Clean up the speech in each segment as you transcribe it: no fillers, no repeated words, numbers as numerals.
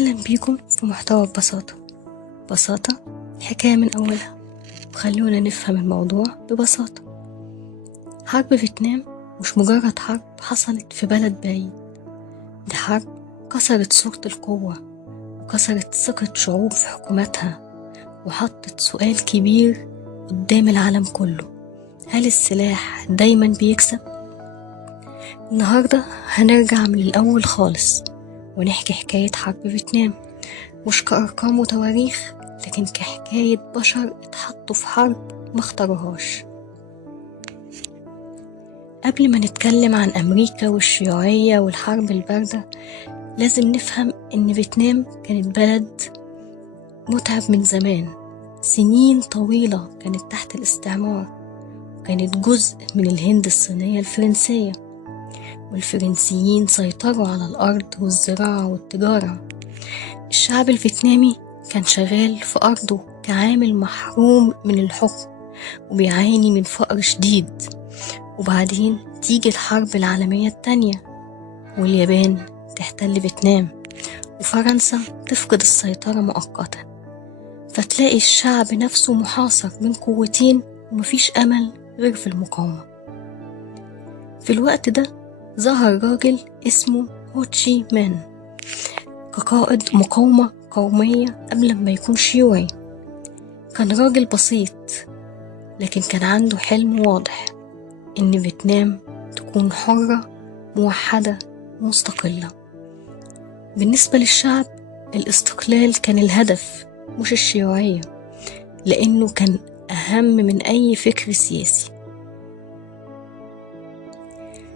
أهلا بيكم في محتوى ببساطة الحكاية من أولها، وخلونا نفهم الموضوع ببساطة. حرب فيتنام مش مجرد حرب حصلت في بلد بعيد، دي حرب كسرت صورة القوة وكسرت ثقة شعوب في حكوماتها، وحطت سؤال كبير قدام العالم كله: هل السلاح دايما بيكسب؟ النهاردة هنرجع من الأول خالص ونحكي حكاية حرب فيتنام، مش كأرقام وتواريخ، لكن كحكاية بشر اتحطوا في حرب ما اختاروهاش. قبل ما نتكلم عن أمريكا والشيوعية والحرب الباردة، لازم نفهم إن فيتنام كانت بلد متعب من زمان، سنين طويلة كانت تحت الاستعمار، وكانت جزء من الهند الصينية الفرنسية، والفرنسيين سيطروا على الأرض والزراعة والتجارة. الشعب الفيتنامي كان شغال في أرضه كعامل محروم من الحكم وبيعاني من فقر شديد. وبعدين تيجي الحرب العالمية التانية واليابان تحتل فيتنام وفرنسا تفقد السيطرة مؤقتا، فتلاقي الشعب نفسه محاصر بين قوتين ومفيش أمل غير في المقاومة. في الوقت ده ظهر راجل اسمه هو تشي مان كقائد مقاومة قومية قبل ما يكون شيوعي. كان راجل بسيط، لكن كان عنده حلم واضح: إن فيتنام تكون حرة موحدة مستقلة. بالنسبة للشعب الاستقلال كان الهدف مش الشيوعية، لأنه كان أهم من أي فكر سياسي.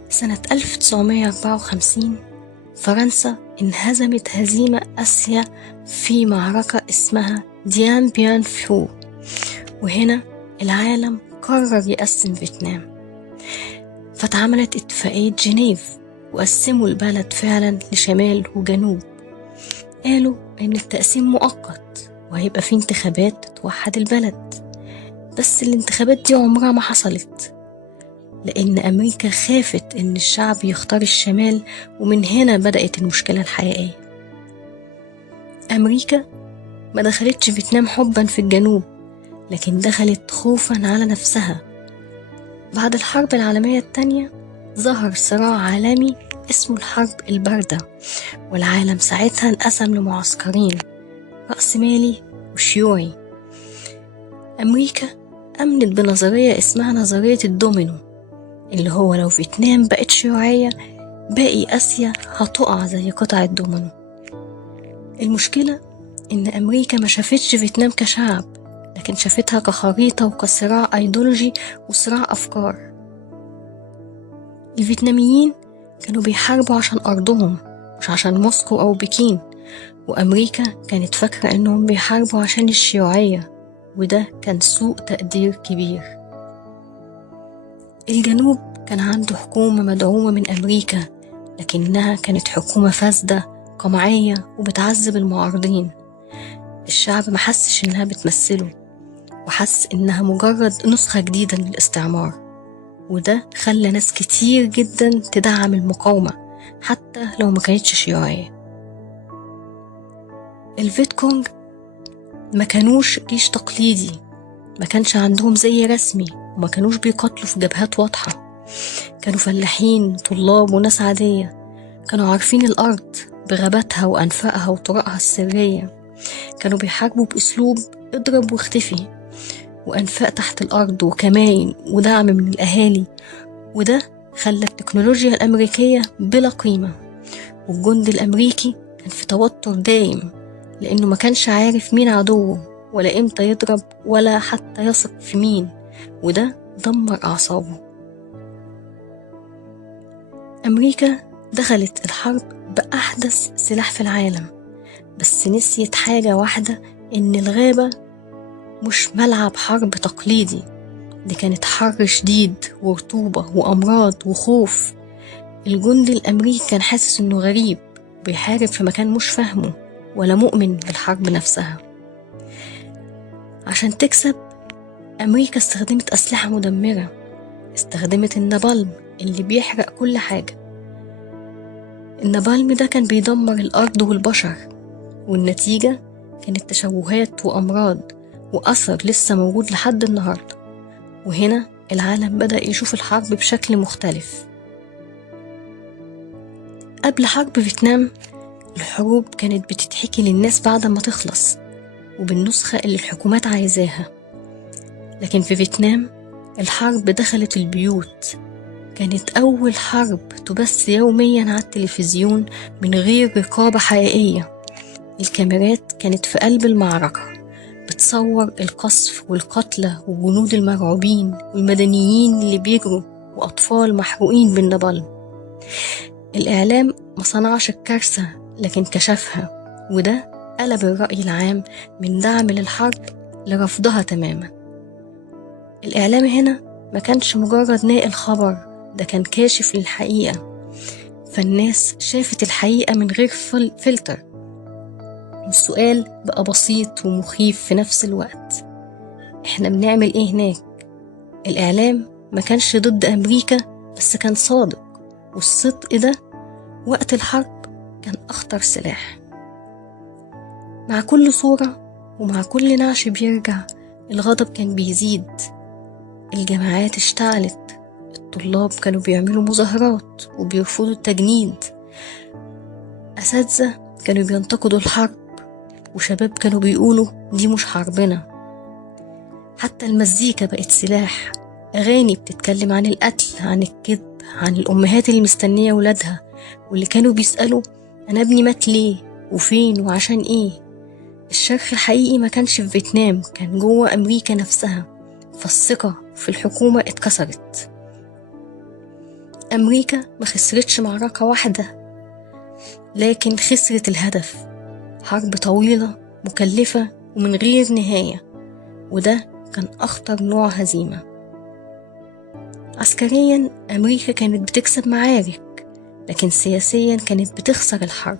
سنة 1954 فرنسا انهزمت هزيمة قاسية في معركة اسمها ديان بيان فو، وهنا العالم قرر يقسم فيتنام، فاتعملت اتفاقية جنيف وقسموا البلد فعلا لشمال وجنوب. قالوا ان التقسيم مؤقت وهيبقى فيه انتخابات توحد البلد، بس الانتخابات دي عمرها ما حصلت، لأن أمريكا خافت إن الشعب يختار الشمال، ومن هنا بدأت المشكلة الحقيقية. أمريكا ما دخلتش فيتنام حبا في الجنوب، لكن دخلت خوفا على نفسها. بعد الحرب العالمية التانية ظهر صراع عالمي اسمه الحرب الباردة، والعالم ساعتها انقسم لمعسكرين: رأسمالي وشيوعي. أمريكا أمنت بنظرية اسمها نظرية الدومينو، اللي هو لو فيتنام بقت شيوعية باقي آسيا هتقع زي قطع الدومينو. المشكلة إن أمريكا ما شافتش فيتنام كشعب، لكن شافتها كخريطة وكصراع أيديولوجي وصراع أفكار. الفيتناميين كانوا بيحاربوا عشان أرضهم مش عشان موسكو أو بكين، وأمريكا كانت فاكرة إنهم بيحاربوا عشان الشيوعية، وده كان سوء تقدير كبير. الجنوب كان عنده حكومة مدعومة من أمريكا، لكنها كانت حكومة فاسدة قمعية وبتعذب المعارضين. الشعب ما حسش إنها بتمثله، وحس إنها مجرد نسخة جديدة للاستعمار، وده خلى ناس كتير جدا تدعم المقاومة حتى لو ما كانتش شيوعية. الفيت كونج ما كانوش جيش تقليدي، ما كانش عندهم زي رسمي، وما كانوش بيقاتلوا في جبهات واضحة. كانوا فلاحين طلاب وناس عادية، كانوا عارفين الأرض بغاباتها وأنفاقها وطرقها السرية. كانوا بيحاربوا بأسلوب اضرب واختفي، وأنفاق تحت الأرض وكمائن ودعم من الأهالي، وده خلى التكنولوجيا الأمريكية بلا قيمة. والجندي الأمريكي كان في توتر دائم، لأنه ما كانش عارف مين عدوه ولا إمتى يضرب ولا حتى يثق في مين، وده دمر أعصابه. أمريكا دخلت الحرب بأحدث سلاح في العالم، بس نسيت حاجة واحدة: إن الغابة مش ملعب حرب تقليدي، دي كانت حر شديد ورطوبة وأمراض وخوف. الجندي الأمريكي كان حاسس إنه غريب بيحارب في مكان مش فاهمه ولا مؤمن بالحرب نفسها. عشان تكسب أمريكا استخدمت أسلحة مدمرة، استخدمت النابالم اللي بيحرق كل حاجة. النابالم ده كان بيدمر الأرض والبشر، والنتيجة كانت تشوهات وأمراض وأثر لسه موجود لحد النهاردة. وهنا العالم بدأ يشوف الحرب بشكل مختلف. قبل حرب فيتنام الحروب كانت بتتحكي للناس بعد ما تخلص وبالنسخة اللي الحكومات عايزاها، لكن في فيتنام الحرب دخلت البيوت. كانت أول حرب تبث يوميا على التلفزيون من غير رقابة حقيقية. الكاميرات كانت في قلب المعركة بتصور القصف والقتلى والجنود المرعوبين والمدنيين اللي بيجروا وأطفال محروقين بالنبال. الإعلام ما صنعش الكارثة لكن كشفها، وده قلب الرأي العام من دعم للحرب لرفضها تماما. الإعلام هنا ما كانش مجرد ناقل خبر، ده كان كاشف للحقيقة. فالناس شافت الحقيقة من غير فلتر. السؤال بقى بسيط ومخيف في نفس الوقت: احنا بنعمل ايه هناك؟ الإعلام ما كانش ضد أمريكا بس كان صادق، والصدق ده وقت الحرب كان أخطر سلاح. مع كل صورة ومع كل نعش بيرجع الغضب كان بيزيد. الجامعات اشتعلت، الطلاب كانوا بيعملوا مظاهرات وبيرفضوا التجنيد، أساتذة كانوا بينتقدوا الحرب، وشباب كانوا بيقولوا دي مش حربنا. حتى المزيكا بقت سلاح، أغاني بتتكلم عن القتل، عن الكذب، عن الأمهات اللي مستنية ولادها واللي كانوا بيسألوا أنا ابني مات ليه وفين وعشان إيه. الشرخ الحقيقي ما كانش في فيتنام، كان جوه أمريكا نفسها. فالثقة في الحكومة اتكسرت. أمريكا ما خسرتش معركة واحدة، لكن خسرت الهدف. حرب طويلة مكلفة ومن غير نهاية، وده كان أخطر نوع هزيمة. عسكريا أمريكا كانت بتكسب معارك، لكن سياسيا كانت بتخسر الحرب.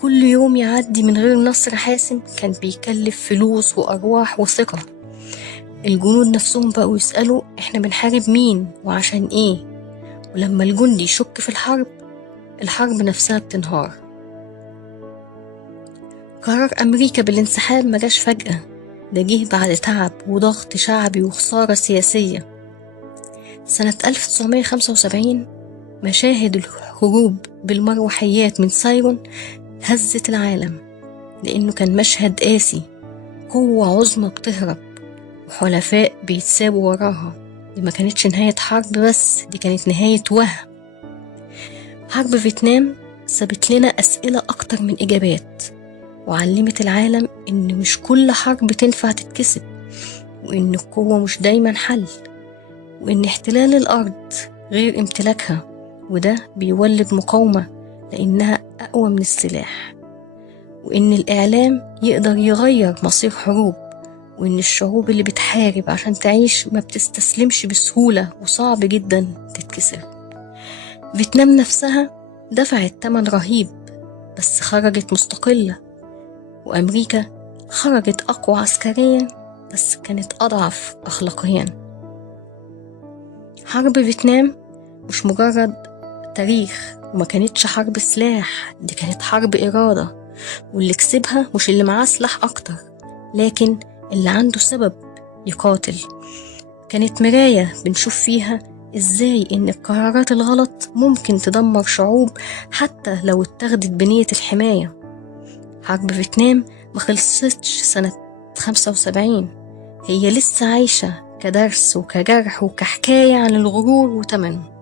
كل يوم يعدي من غير نصر حاسم كان بيكلف فلوس وأرواح وثقة. الجنود نفسهم بقوا يسألوا احنا بنحارب مين وعشان ايه، ولما الجندي يشك في الحرب نفسها بتنهار. قرار أمريكا بالانسحاب مجاش فجأة، ده جه بعد تعب وضغط شعبي وخسارة سياسية. سنة 1975 مشاهد الهروب بالمروحيات من سايغون هزت العالم، لأنه كان مشهد قاسي. قوة عظمى بتهرب وحلفاء بيتسابوا وراها. دي ما كانتش نهاية حرب بس، دي كانت نهاية وهم. حرب فيتنام سابت لنا أسئلة أكتر من إجابات، وعلمت العالم إن مش كل حرب تنفع تتكسب، وإن القوة مش دايما حل، وإن احتلال الأرض غير امتلاكها، وده بيولد مقاومة لأنها أقوى من السلاح، وإن الإعلام يقدر يغير مصير حروب، وإن الشعوب اللي بتحارب عشان تعيش ما بتستسلمش بسهولة وصعب جدا تتكسر. فيتنام نفسها دفعت ثمن رهيب بس خرجت مستقلة، وأمريكا خرجت أقوى عسكريا بس كانت أضعف أخلاقيا. حرب فيتنام مش مجرد تاريخ، وما كانتش حرب سلاح، دي كانت حرب إرادة، واللي كسبها مش اللي معاه سلاح أكتر لكن اللي عنده سبب يقاتل. كانت مراية بنشوف فيها إزاي إن القرارات الغلط ممكن تدمر شعوب حتى لو اتخذت بنية الحماية. حرب فيتنام ما خلصتش سنة 75، هي لسه عايشة كدرس وكجرح وكحكاية عن الغرور وتمنه.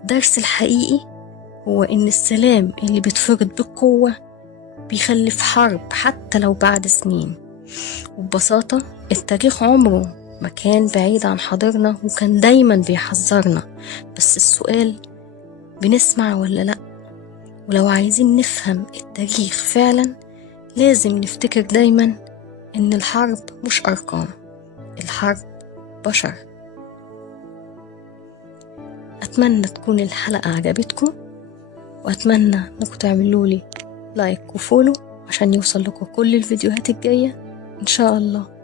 الدرس الحقيقي هو إن السلام اللي بيتفرض بالقوة بيخلف حرب حتى لو بعد سنين. وببساطة التاريخ عمره ما كان بعيد عن حاضرنا، وكان دايما بيحذرنا، بس السؤال بنسمع ولا لأ؟ ولو عايزين نفهم التاريخ فعلا لازم نفتكر دايما إن الحرب مش أرقام، الحرب بشر. أتمنى تكون الحلقة عجبتكم، وأتمنى أنكم تعملوا لي لايك وفولو عشان يوصل لكم كل الفيديوهات الجاية إن شاء الله.